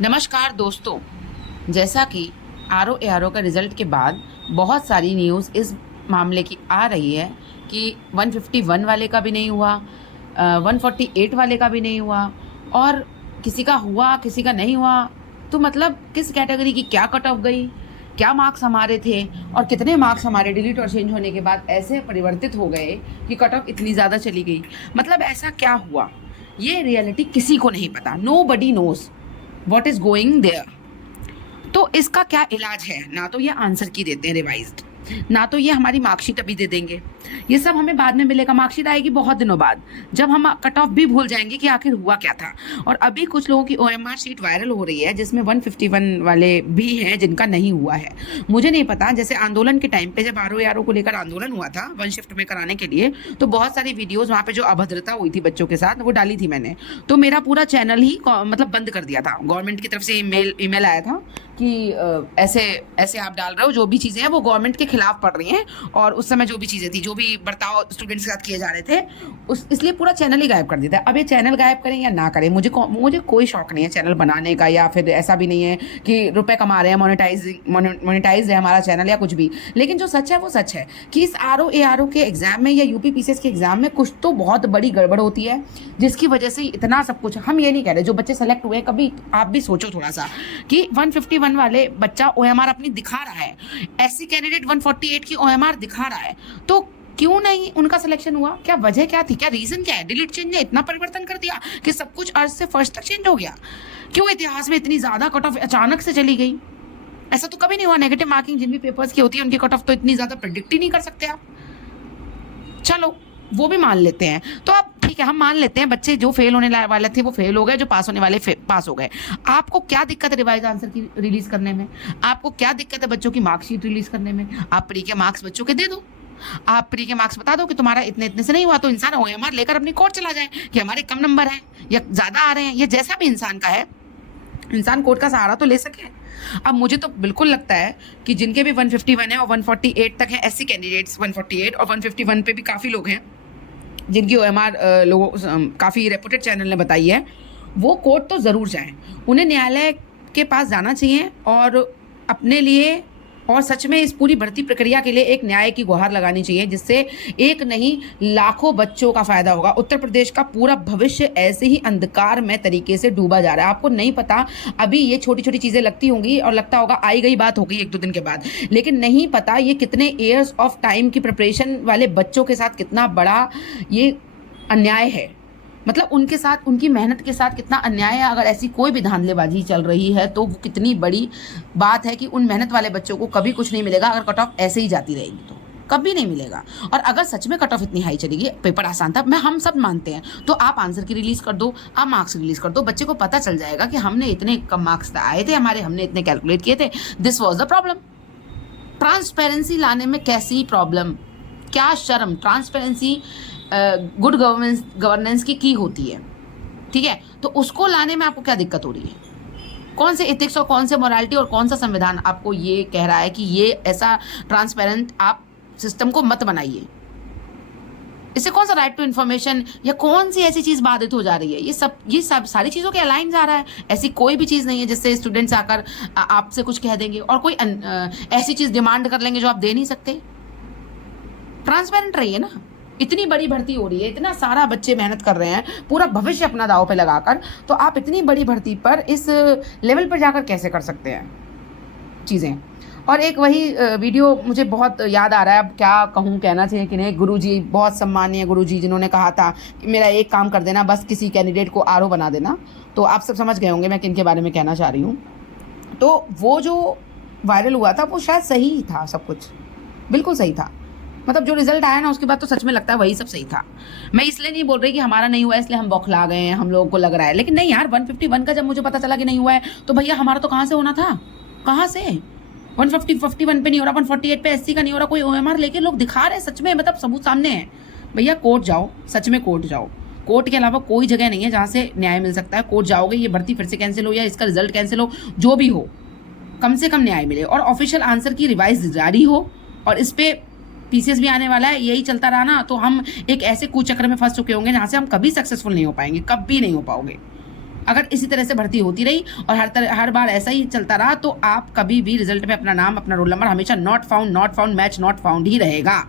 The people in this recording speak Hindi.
नमस्कार दोस्तों। जैसा कि आर ए आर ओ का रिज़ल्ट के बाद बहुत सारी न्यूज़ इस मामले की आ रही है कि 151 वाले का भी नहीं हुआ, 148 वाले का भी नहीं हुआ और किसी का हुआ, किसी का नहीं हुआ। तो मतलब किस कैटेगरी की क्या कट ऑफ गई, क्या मार्क्स हमारे थे और कितने मार्क्स हमारे डिलीट और चेंज होने के बाद ऐसे परिवर्तित हो गए कि कट ऑफ इतनी ज़्यादा चली गई। मतलब ऐसा क्या हुआ, ये रियलिटी किसी को नहीं पता। Nobody knows what is going there। तो इसका क्या इलाज है? ना तो ये आंसर की देते हैं रिवाइज्ड, ना तो ये हमारी मार्कशीट अभी दे देंगे। ये सब हमें बाद में मिलेगा, मार्कशीट आएगी बहुत दिनों बाद, जब हम कट ऑफ भी भूल जाएंगे कि आखिर हुआ क्या था। और अभी कुछ लोगों की OMR शीट वायरल हो रही है जिसमें 151 वाले भी हैं जिनका नहीं हुआ है। मुझे नहीं पता, जैसे आंदोलन के टाइम पे जब RO को लेकर आंदोलन हुआ था वन शिफ्ट में कराने के लिए, तो बहुत सारी वीडियोज़ वहाँ पे जो अभद्रता हुई थी बच्चों के साथ वो डाली थी मैंने। तो मेरा पूरा चैनल ही मतलब बंद कर दिया था। गवर्नमेंट की तरफ से ईमेल आया था कि ऐसे ऐसे आप डाल रहे हो, जो भी चीज़ें हैं वो गवर्नमेंट के खिलाफ पड़ रही हैं। और उस समय जो भी चीज़ें थी, जो भी बर्ताव स्टूडेंट्स के साथ किए जा रहे थे, इसलिए पूरा चैनल ही गायब कर दिया था। अब ये चैनल गायब करें या ना करें, मुझे कोई शौक नहीं है चैनल बनाने का, या फिर ऐसा भी नहीं है कि रुपए कमा रहे हैं, मोनेटाइज है हमारा चैनल या कुछ भी। लेकिन जो सच है वो सच है कि इस RO के एग्जाम में या UP PCS के एग्जाम में कुछ तो बहुत बड़ी गड़बड़ होती है, जिसकी वजह से इतना सब कुछ। हम ये नहीं कह रहे जो बच्चे सेलेक्ट हुए, कभी आप भी सोचो थोड़ा सा कि 151 वाले बच्चा OMR अपनी दिखा रहा है, ऐसी कैंडिडेट 148 की OMR दिखा रहा है, तो क्यों नहीं उनका सिलेक्शन हुआ? क्या वजह क्या थी, क्या रीजन क्या है? डिलीट चेंज ने इतना परिवर्तन कर दिया कि सब कुछ अर्ज से फर्स्ट तक चेंज हो गया? क्यों इतिहास में इतनी ज्यादा कट ऑफ अचानक से चली गई? ऐसा तो कभी नहीं हुआ। नेगेटिव मार्किंग जिन भी पेपर्स की होती है उनकी कट ऑफ तो इतनी ज्यादा प्रिडिक्ट ही नहीं कर सकते आप। चलो वो भी मान लेते हैं, तो अब ठीक है, हम मान लेते हैं बच्चे जो फेल होने वाले थे वो फेल हो गए, जो पास होने वाले पास हो गए। आपको क्या दिक्कत है रिवाइज आंसर की रिलीज करने में? आपको क्या दिक्कत है बच्चों की मार्कशीट रिलीज करने में? आप प्री के मार्क्स बच्चों के दे दो, आप प्री के मार्क्स बता दो कि तुम्हारा इतने इतने से नहीं हुआ, तो इंसान OMR लेकर अपनी कोर्ट चला जाए कि हमारे कम नंबर हैं या ज्यादा आ रहे हैं, या जैसा भी इंसान का है, इंसान कोर्ट का सहारा तो ले सके। अब मुझे तो बिल्कुल लगता है कि जिनके भी 151 है और 148 तक है, ऐसी कैंडिडेट्स 148 और 151 पे भी काफ़ी लोग हैं जिनकी OMR लोगों काफ़ी रेपुटेड चैनल ने बताई है, वो कोर्ट तो ज़रूर जाएं। उन्हें न्यायालय के पास जाना चाहिए और अपने लिए और सच में इस पूरी भर्ती प्रक्रिया के लिए एक न्याय की गुहार लगानी चाहिए, जिससे एक नहीं लाखों बच्चों का फायदा होगा। उत्तर प्रदेश का पूरा भविष्य ऐसे ही अंधकार में तरीके से डूबा जा रहा है। आपको नहीं पता, अभी ये छोटी छोटी चीज़ें लगती होंगी और लगता होगा आई गई बात होगी एक दो दिन के बाद, लेकिन नहीं पता ये कितने ईयर्स ऑफ टाइम की प्रिपरेशन वाले बच्चों के साथ कितना बड़ा ये अन्याय है। मतलब उनके साथ, उनकी मेहनत के साथ कितना अन्याय है। अगर ऐसी कोई भी धांधलेबाजी चल रही है तो वो कितनी बड़ी बात है कि उन मेहनत वाले बच्चों को कभी कुछ नहीं मिलेगा। अगर कट ऑफ ऐसे ही जाती रहेगी तो कभी नहीं मिलेगा। और अगर सच में कट ऑफ इतनी हाई चलेगी, पेपर आसान था, हम सब मानते हैं, तो आप आंसर की रिलीज कर दो, आप मार्क्स रिलीज कर दो, बच्चे को पता चल जाएगा कि हमने इतने कम मार्क्स आए थे हमारे, हमने इतने कैलकुलेट किए थे, this was the problem. Transparency लाने में कैसी प्रॉब्लम, क्या शर्म? ट्रांसपेरेंसी गुड गवर्नेंस की होती है, ठीक है? तो उसको लाने में आपको क्या दिक्कत हो रही है? कौन से एथिक्स और कौन से मोरालिटी और कौन सा संविधान आपको ये कह रहा है कि ये ऐसा ट्रांसपेरेंट आप सिस्टम को मत बनाइए? इससे कौन सा राइट टू इन्फॉर्मेशन या कौन सी ऐसी चीज़ बाधित हो जा रही है? ये सब सारी चीज़ों के अलाइन जा रहा है। ऐसी कोई भी चीज़ नहीं है जिससे स्टूडेंट्स आकर आपसे कुछ कह देंगे और कोई ऐसी चीज़ डिमांड कर लेंगे जो आप दे नहीं सकते। ट्रांसपेरेंट रहिए ना। इतनी बड़ी भर्ती हो रही है, इतना सारा बच्चे मेहनत कर रहे हैं, पूरा भविष्य अपना दांव पे लगाकर, तो आप इतनी बड़ी भर्ती पर इस लेवल पर जाकर कैसे कर सकते हैं चीज़ें? और एक वही वीडियो मुझे बहुत याद आ रहा है, अब क्या कहूँ, कहना चाहिए कि नहीं। गुरुजी, बहुत सम्मानीय गुरुजी, जिन्होंने कहा था कि मेरा एक काम कर देना, बस किसी कैंडिडेट को RO बना देना। तो आप सब समझ गए होंगे मैं किन के बारे में कहना चाह रही हूँ। तो वो जो वायरल हुआ था वो शायद सही ही था, सब कुछ बिल्कुल सही था। मतलब जो रिजल्ट आया ना उसके बाद तो सच में लगता है वही सब सही था। मैं इसलिए नहीं बोल रही कि हमारा नहीं हुआ इसलिए हम बौखला गए हैं, हम लोगों को लग रहा है, लेकिन नहीं यार, 151 का जब मुझे पता चला कि नहीं हुआ है तो भैया हमारा तो कहाँ से होना था? कहाँ से? 151 पे नहीं हो रहा, 148 पे SC का नहीं हो रहा, कोई OMR लेके लोग दिखा रहे हैं, सच में, मतलब सबूत सामने है। भैया कोर्ट जाओ, सच में कोर्ट जाओ। कोर्ट के अलावा कोई जगह नहीं है जहाँ से न्याय मिल सकता है। कोर्ट जाओगे, ये भर्ती फिर से कैंसिल हो या इसका रिजल्ट कैंसिल हो, जो भी हो, कम से कम न्याय मिले और ऑफिशियल आंसर की रिवाइज जारी हो। और इस पे PCS भी आने वाला है, यही चलता रहा ना तो हम एक ऐसे कुचक्र में फंस चुके होंगे जहाँ से हम कभी सक्सेसफुल नहीं हो पाएंगे, कभी नहीं हो पाओगे। अगर इसी तरह से भर्ती होती रही और हर बार ऐसा ही चलता रहा तो आप कभी भी रिजल्ट में अपना नाम, अपना रोल नंबर हमेशा not found, match not found ही रहेगा।